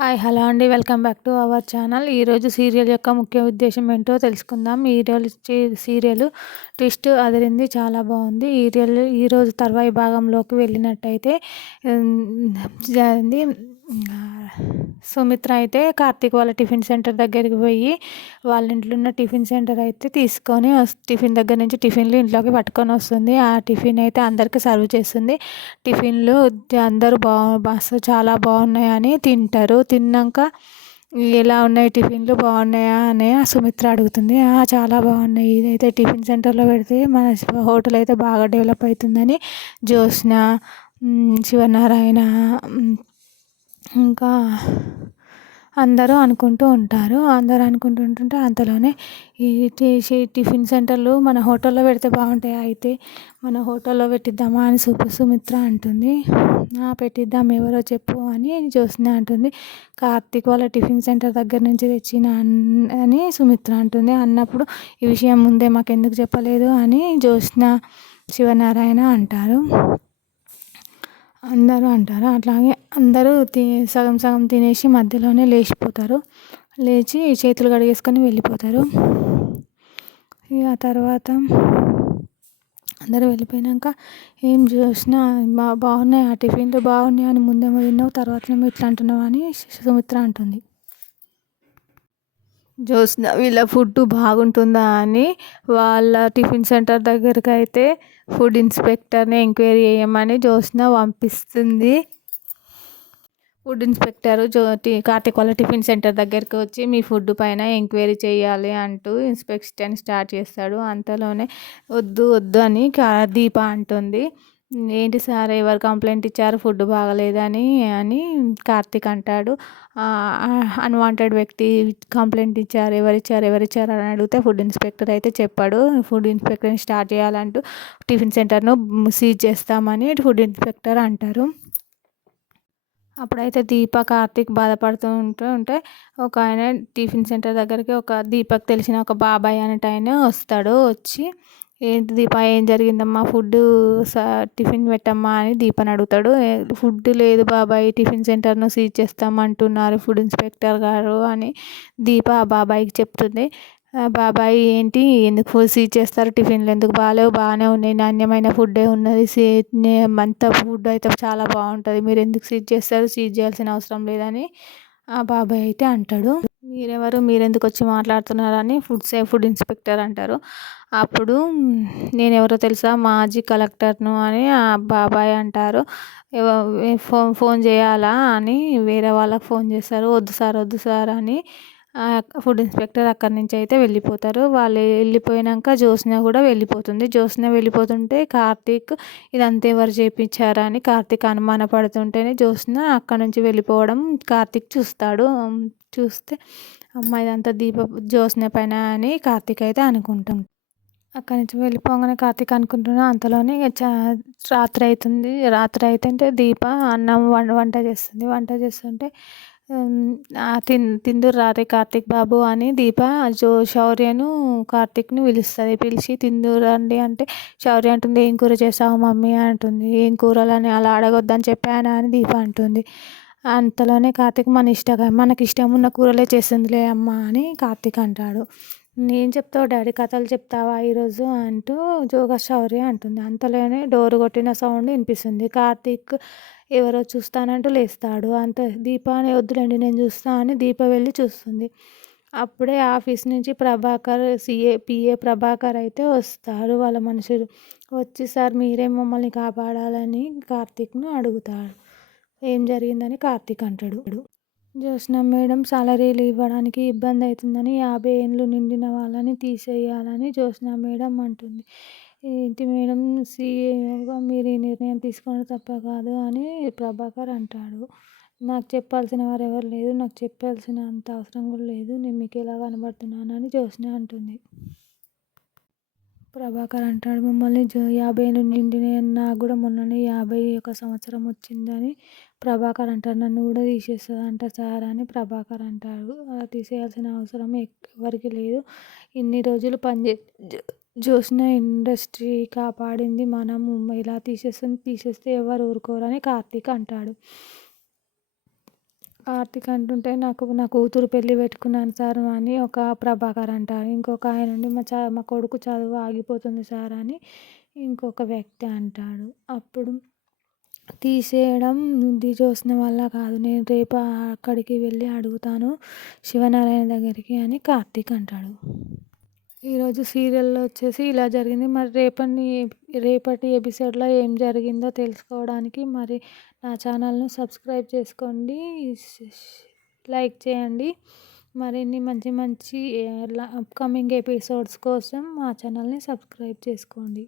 Hi hello అండి, welcome back to our channel. ఈరోజు serial యొక్క ముఖ్య ఉద్దేశం ఏంటో తెలుసుకుందాం. సీరియల్ ట్విస్ట్ అదిరింది, చాలా బాగుంది. ఈరోజు తర్వాయి భాగంలోకి వెళ్ళినట్టయితే జరిగింది. సుమిత్ర అయితే కార్తీక్ వాళ్ళ టిఫిన్ సెంటర్ దగ్గరికి పోయి వాళ్ళ ఇంట్లో ఉన్న టిఫిన్ సెంటర్ అయితే తీసుకొని టిఫిన్ దగ్గర నుంచి టిఫిన్లు ఇంట్లోకి పట్టుకొని వస్తుంది. ఆ టిఫిన్ అయితే అందరికీ సర్వ్ చేస్తుంది. టిఫిన్లు అందరూ చాలా బాగున్నాయని తింటారు. తిన్నాక ఎలా ఉన్నాయి టిఫిన్లు, బాగున్నాయా అని సుమిత్ర అడుగుతుంది. చాలా బాగున్నాయి, ఇదైతే టిఫిన్ సెంటర్లో పెడితే మన హోటల్ అయితే బాగా డెవలప్ అవుతుందని జ్యోత్స్న, శివనారాయణ ఇంకా అందరూ అనుకుంటూ ఉంటారు. అందరూ అనుకుంటుంటే అంతలోనే ఈ టిఫిన్ సెంటర్లు మన హోటల్లో పెడితే బాగుంటాయి, అయితే మన హోటల్లో పెట్టిద్దామా అని సుమిత్ర అంటుంది. పెట్టిద్దాం, ఎవరో చెప్పు అని జ్యోత్స్న అంటుంది. కార్తీక్ వాళ్ళ టిఫిన్ సెంటర్ దగ్గర నుంచి తెచ్చిన అని సుమిత్ర అంటుంది. అన్నప్పుడు ఈ విషయం ముందే మాకు ఎందుకు చెప్పలేదు అని జ్యోత్స్న, శివనారాయణ అంటారు. అందరూ అంటారు. అట్లాగే అందరూ సగం సగం తినేసి మధ్యలోనే లేచిపోతారు. లేచి చేతులు కడిగేసుకొని వెళ్ళిపోతారు. ఇక తర్వాత అందరూ వెళ్ళిపోయాక ఏం చూసినా బాగున్నాయి, ఆ టిఫిన్లు బాగున్నాయి అని ముందేమో తిన్నావు, తర్వాతనేమో ఇట్లా అంటున్నావు అని సుమిత్ర అంటుంది. జ్యోత్స్న వీళ్ళ ఫుడ్ బాగుంటుందా అని వాళ్ళ టిఫిన్ సెంటర్ దగ్గరికి అయితే ఫుడ్ ఇన్స్పెక్టర్ని ఎంక్వైరీ చేయమని జ్యోత్స్న పంపిస్తుంది. ఫుడ్ ఇన్స్పెక్టర్ కార్తీక్ వాళ్ళ టిఫిన్ సెంటర్ దగ్గరికి వచ్చి మీ ఫుడ్ పైన ఎంక్వైరీ చేయాలి అంటూ ఇన్స్పెక్షన్ స్టార్ట్ చేస్తాడు. అంతలోనే వద్దు వద్దు అని దీప అంటుంది. ఏంటి సార్, ఎవరు కంప్లైంట్ ఇచ్చారు ఫుడ్ బాగలేదని అని కార్తీక్ అంటాడు. అన్వాంటెడ్ వ్యక్తి కంప్లైంట్ ఇచ్చారు, ఎవరిచ్చారు అని అడిగితే ఫుడ్ ఇన్స్పెక్టర్ అయితే చెప్పాడు. ఫుడ్ ఇన్స్పెక్టర్ని స్టార్ట్ చేయాలంటూ టిఫిన్ సెంటర్ను సీజ్ చేస్తామని ఫుడ్ ఇన్స్పెక్టర్ అంటారు. అప్పుడైతే దీప, కార్తీక్ బాధపడుతూ ఉంటే ఒక ఆయన టిఫిన్ సెంటర్ దగ్గరికి దీపక్ తెలిసిన ఒక బాబాయ్ అనేట ఆయన వస్తాడు. వచ్చి ఏంటి దీప, ఏం జరిగిందమ్మా, టిఫిన్ పెట్టమ్మా అని దీపని అడుగుతాడు. ఫుడ్ లేదు బాబాయ్, టిఫిన్ సెంటర్ను సీజ్ చేస్తామంటున్నారు ఫుడ్ ఇన్స్పెక్టర్ గారు అని దీప ఆ బాబాయ్కి చెప్తుంది. బాబాయ్ ఏంటి, ఎందుకు సీజ్ చేస్తారు, టిఫిన్లు ఎందుకు బాగాలేవు, బాగానే ఉన్నాయి, నాణ్యమైన ఫుడ్డే ఉన్నది, అంత ఫుడ్ అయితే చాలా బాగుంటుంది, మీరు ఎందుకు సీజ్ చేస్తారు, సీజ్ చేయాల్సిన అవసరం లేదని ఆ బాబాయ్ అయితే అంటాడు. మీరెవరు, మీరెందుకు వచ్చి మాట్లాడుతున్నారని ఫుడ్ ఇన్స్పెక్టర్ అంటారు. అప్పుడు నేనెవరో తెలుసా, మాజీ కలెక్టర్ను అని ఆ బాబాయ్ అంటారు. ఫోన్ చేయాలా అని వేరే వాళ్ళకి ఫోన్ చేస్తారు. వద్దు సార్ అని ఫుడ్ ఇన్స్పెక్టర్ అక్కడి నుంచి అయితే వెళ్ళిపోతారు. వాళ్ళు వెళ్ళిపోయాక జ్యోత్స్న కూడా వెళ్ళిపోతుంది. జ్యోత్స్న వెళ్ళిపోతుంటే కార్తీక్ ఇదంతా ఎవరు చేయించారా అని కార్తీక్ అనుమాన పడుతుంటేనే జ్యోత్స్న అక్కడి నుంచి వెళ్ళిపోవడం కార్తీక్ చూస్తాడు. చూస్తే అమ్మ ఇదంతా జ్యోత్స్న పైన అని కార్తీక్ అయితే అనుకుంటాం. అక్కడి నుంచి వెళ్ళిపోగానే కార్తీక్ అనుకుంటున్నా అంతలోనే రాత్రి అవుతుంది. రాత్రి అయితే దీప అన్నం వంట చేస్తుంది. వంట చేస్తుంటే తిందురు రారే కార్తీక్ బాబు అని దీప శౌర్యను కార్తీక్ని పిలుస్తుంది. పిలిచి తిందురు రండి అంటే శౌర్య అంటుంది, ఏం కూర చేసావు మమ్మీ అంటుంది. ఏం కూరలని అలా అడగొద్దని చెప్పాను అని దీప అంటుంది. అంతలోనే కార్తీక్ మనకి ఇష్టం ఉన్న కూరలే చేస్తుందిలే అమ్మ అని కార్తీక్ అంటాడు. ఏం చెప్తావు డాడీ, కథలు చెప్తావా ఈరోజు అంటూ శౌర్య అంటుంది. అంతలోనే డోర్ కొట్టిన సౌండ్ వినిపిస్తుంది. కార్తీక్ ఎవరో చూస్తానంటూ లేస్తాడు. దీపాని వద్దులేండి నేను చూస్తా అని దీప వెళ్ళి చూస్తుంది. అప్పుడే ఆఫీస్ నుంచి ప్రభాకర్, పిఏ ప్రభాకర్ అయితే వస్తారు. వాళ్ళ మనుషులు వచ్చి, సార్ మీరే మమ్మల్ని కాపాడాలని కార్తీక్ను అడుగుతాడు. ఏం జరిగిందని కార్తీక్ అంటాడు. జ్యోత్స్న మేడం సాలరీలు ఇవ్వడానికి ఇబ్బంది అవుతుందని 50 ఏళ్ళు నిండిన వాళ్ళని తీసేయాలని జ్యోత్స్న మేడం అంటుంది. ఏంటి మేడం, సీఏగా మీరు ఈ నిర్ణయం తీసుకోవడం తప్ప కాదు అని ప్రభాకర్ అంటాడు. నాకు చెప్పాల్సిన వారు ఎవరు లేదు, నాకు చెప్పాల్సిన అంత అవసరం కూడా లేదు, నేను మీకు ఎలా కనబడుతున్నానని జ్యోత్స్న అంటుంది. ప్రభాకర్ అంటాడు, మమ్మల్ని 50 ఏళ్ళు నిండినాయి, నాకు కూడా మొన్ననే 51 సంవత్సరం వచ్చిందని ప్రభాకర్ అంటాడు. నన్ను కూడా తీసేస్తుందంట సార్ అని ప్రభాకర్ అంటాడు. అలా తీసేయాల్సిన అవసరం ఎవరికి లేదు, ఇన్ని రోజులు జ్యోత్స్న ఇండస్ట్రీ కాపాడింది మనం, ఇలా తీసేస్తే ఎవరు ఊరుకోరని కార్తీక్ అంటాడు. కార్తీక్ అంటుంటే నా కూతురు పెళ్లి పెట్టుకున్నాను సార్ అని ఒక ప్రభాకర్ అంటారు. ఇంకొక ఆయన ఉండి మా కొడుకు చదువు ఆగిపోతుంది సార్ అని ఇంకొక వ్యక్తి అంటాడు. అప్పుడు తీసేయడం జ్యోత్స్న వల్ల కాదు, నేను రేపు అక్కడికి వెళ్ళి అడుగుతాను శివనారాయణ దగ్గరికి అని కార్తీక్ అంటాడు. ఈరోజు సీరియల్లో వచ్చేసి ఇలా జరిగింది. మరి రేపటి ఎపిసోడ్లో ఏం జరిగిందో తెలుసుకోవడానికి మరి నా ఛానల్ను సబ్స్క్రైబ్ చేసుకోండి, లైక్ చేయండి. మరిన్ని మంచి మంచి అప్కమింగ్ ఎపిసోడ్స్ కోసం మా ఛానల్ని సబ్స్క్రైబ్ చేసుకోండి.